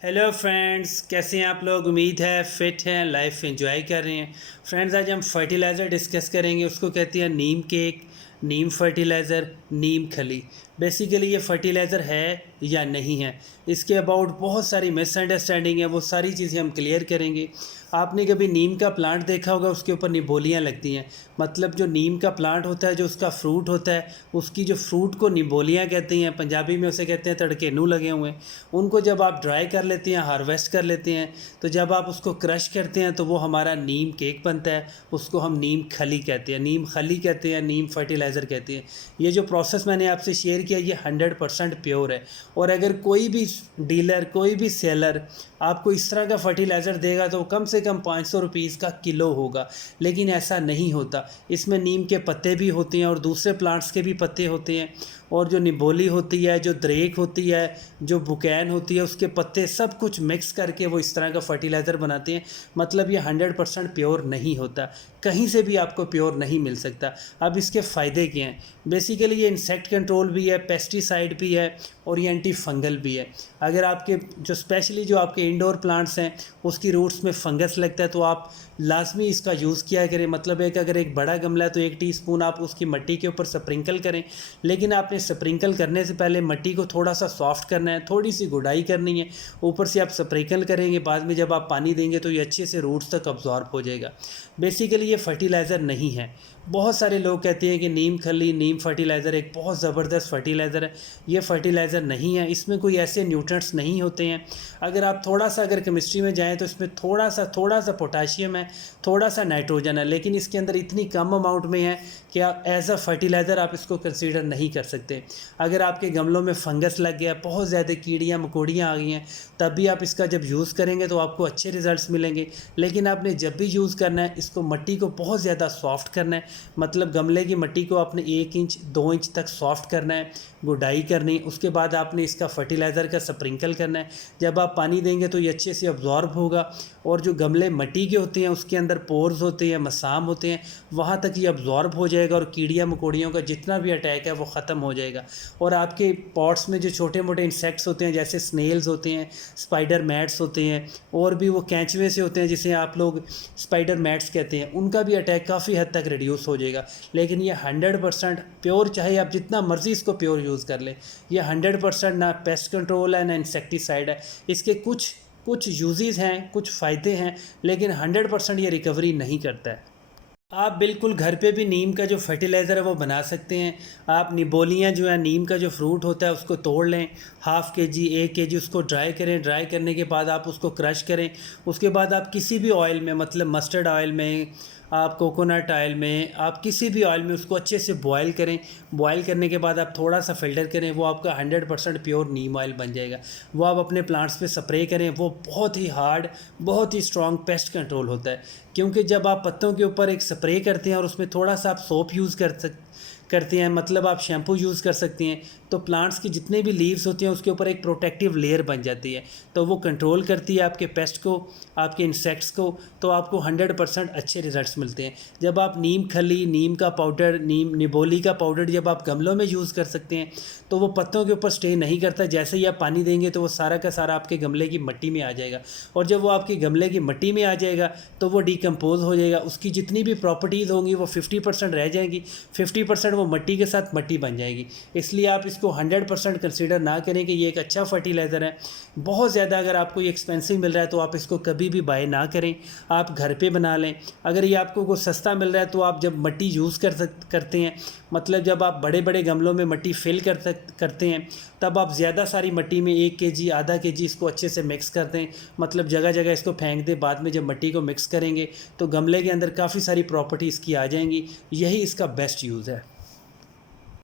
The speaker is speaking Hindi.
हेलो फ्रेंड्स, कैसे हैं आप लोग। उम्मीद है फिट हैं, लाइफ एंजॉय कर रहे हैं। फ्रेंड्स, आज हम फर्टिलाइज़र डिस्कस करेंगे। उसको कहते हैं नीम केक, नीम फर्टिलाइज़र, नीम खली। बेसिकली ये फर्टिलाइज़र है या नहीं है, इसके अबाउट बहुत सारी मिसअंडरस्टैंडिंग है, वो सारी चीज़ें हम क्लियर करेंगे। आपने कभी नीम का प्लांट देखा होगा, उसके ऊपर निबोलियाँ लगती हैं। मतलब जो नीम का प्लांट होता है, जो उसका फ्रूट होता है, उसकी जो फ्रूट को निबोलियाँ कहते हैं, पंजाबी में उसे कहते हैं तड़केनू लगे हुए हैं। उनको जब आप ड्राई कर लेते हैं, हार्वेस्ट कर लेते हैं, तो जब आप उसको क्रश करते हैं तो वो हमारा नीम केक बनता है। उसको हम नीम खली कहते हैं, नीम खली कहते हैं, नीम फर्टिलाइज़र कहते हैं। ये जो प्रोसेस मैंने आपसे शेयर किया, ये 100% प्योर है। और अगर कोई भी डीलर, कोई भी सेलर आपको इस तरह का फर्टिलाइज़र देगा तो कम से कम 500 रुपीज़ का किलो होगा। लेकिन ऐसा नहीं होता। इसमें नीम के पत्ते भी होते हैं और दूसरे प्लांट्स के भी पत्ते होते हैं, और जो निबोली होती है, जो द्रेक होती है, जो बुकैन होती है, उसके पत्ते, सब कुछ मिक्स करके वो इस तरह का फर्टिलाइज़र बनाते हैं। मतलब ये 100% प्योर नहीं होता, कहीं से भी आपको प्योर नहीं मिल सकता। अब इसके फ़ायदे क्या हैं। बेसिकली ये इंसेक्ट कंट्रोल भी है, पेस्टिसाइड भी है, और ये एंटी फंगल भी है। अगर आपके जो स्पेशली जो आपके इंडोर प्लांट्स हैं, उसकी रूट्स में फंगस लगता है, तो आप लाजमी इसका यूज़ किया करें। मतलब एक अगर एक बड़ा गमला है तो 1 टीस्पून आप उसकी मिट्टी के ऊपर स्प्रिंकल करें। लेकिन आपने स्प्रिंकल करने से पहले मिट्टी को थोड़ा सा सॉफ्ट करना है, थोड़ी सी गुडाई करनी है। ऊपर से आप स्प्रिंकल करेंगे, बाद में जब आप पानी देंगे तो ये अच्छे से रूट्स तक अब्जॉर्ब हो जाएगा। बेसिकली ये फर्टिलाइज़र नहीं है। बहुत सारे लोग कहते हैं कि नीम खली, नीम फर्टिलाइज़र एक बहुत ज़बरदस्त फर्टिलाइज़र है। ये फर्टिलाइज़र नहीं है, इसमें कोई ऐसे न्यूट्रिएंट्स नहीं होते हैं। अगर आप थोड़ा सा अगर केमिस्ट्री में जाएँ तो इसमें थोड़ा सा पोटाशियम है, थोड़ा सा नाइट्रोजन है, लेकिन इसके अंदर इतनी कम अमाउंट में है कि आप एज अ फर्टिलाइज़र आप इसको कंसीडर नहीं कर सकते। अगर आपके गमलों में फंगस लग गया, बहुत ज़्यादा कीड़ियाँ मकोड़ियाँ आ गई हैं, तब भी आप इसका जब यूज़ करेंगे तो आपको अच्छे रिज़ल्ट्स मिलेंगे। लेकिन आपने जब भी यूज़ करना है, इसको मिट्टी को बहुत ज़्यादा सॉफ्ट करना है। मतलब गमले की मिट्टी को आपने 1 इंच 2 इंच तक सॉफ्ट करना है, गुडाई करनी। उसके बाद आपने इसका फर्टिलाइज़र का स्प्रिंकल करना है। जब आप पानी देंगे तो ये अच्छे से अब्जॉर्ब होगा, और जो गमले मिट्टी के होते हैं उसके अंदर पोर्स होते हैं, मसाम होते हैं, वहाँ तक ये अब्जॉर्ब हो जाएगा, और कीड़ियाँ मकोड़ियों का जितना भी अटैक है वो ख़त्म हो जाएगा। और आपके पॉट्स में जो छोटे मोटे इंसेक्ट्स होते हैं, जैसे स्नेल्स होते हैं, स्पाइडर मैट्स होते हैं, और भी वो कैंचवे से होते हैं जिसे आप लोग स्पाइडर मैट्स कहते हैं, उनका भी अटैक काफ़ी हद तक रिड्यूस हो जाएगा। लेकिन ये 100% प्योर, चाहे आप जितना मर्ज़ी इसको प्योर यूज़ कर लें, ये 100% ना पेस्ट कंट्रोल है ना इंसेक्टिसाइड है। इसके कुछ कुछ यूजेस हैं, कुछ फ़ायदे हैं, लेकिन 100% ये रिकवरी नहीं करता है। आप बिल्कुल घर पे भी नीम का जो फर्टिलाइज़र है वो बना सकते हैं। आप निबोलियाँ जो है, नीम का जो फ्रूट होता है उसको तोड़ लें, हाफ़ के जी 1 केजी उसको ड्राई करें। ड्राई करने के बाद आप उसको क्रश करें। उसके बाद आप किसी भी ऑयल में, मतलब मस्टर्ड ऑयल में, आप कोकोनट ऑयल में, आप किसी भी ऑयल में उसको अच्छे से बॉयल करें। बॉयल करने के बाद आप थोड़ा सा फ़िल्टर करें, वो आपका 100% प्योर नीम ऑयल बन जाएगा। वो आप अपने प्लांट्स पे स्प्रे करें। वो बहुत ही हार्ड, बहुत ही स्ट्रॉन्ग पेस्ट कंट्रोल होता है। क्योंकि जब आप पत्तों के ऊपर एक स्प्रे करते हैं और उसमें थोड़ा सा आप सोप यूज़ करते हैं, मतलब आप शैम्पू यूज़ कर सकते हैं, तो प्लांट्स की जितने भी लीव्स होती हैं उसके ऊपर एक प्रोटेक्टिव लेयर बन जाती है। तो वो कंट्रोल करती है आपके पेस्ट को, आपके इंसेक्ट्स को। तो आपको 100% अच्छे रिजल्ट्स मिलते हैं। जब आप नीम खली, नीम का पाउडर, नीम निबोली का पाउडर जब आप गमलों में यूज़ कर सकते हैं, तो वो पत्तों के ऊपर स्टे नहीं करता। जैसे ही आप पानी देंगे तो वो सारा का सारा आपके गमले की मिट्टी में आ जाएगा, और जब वो आपके गमले की मिट्टी में आ जाएगा तो वो डिकम्पोज हो जाएगा। उसकी जितनी भी प्रॉपर्टीज़ होंगी वो 50% रह जाएंगी, 50% वो मिट्टी के साथ मिट्टी बन जाएगी। इसलिए आप इसको 100% कंसीडर ना करें कि ये एक अच्छा फर्टिलाइज़र है। बहुत ज़्यादा अगर आपको ये एक्सपेंसिव मिल रहा है तो आप इसको कभी भी बाय ना करें, आप घर पे बना लें। अगर ये आपको को सस्ता मिल रहा है तो आप जब मिट्टी यूज़ करते हैं, मतलब जब आप बड़े बड़े गमलों में मिट्टी फिल करते हैं, तब आप ज़्यादा सारी मिट्टी में 1 केजी, आधा केजी इसको अच्छे से मिक्स कर दें। मतलब जगह जगह इसको फेंक दें। बाद में जब मिट्टी को मिक्स करेंगे तो गमले के अंदर काफ़ी सारी प्रॉपर्टी इसकी आ जाएंगी। यही इसका बेस्ट यूज़ है।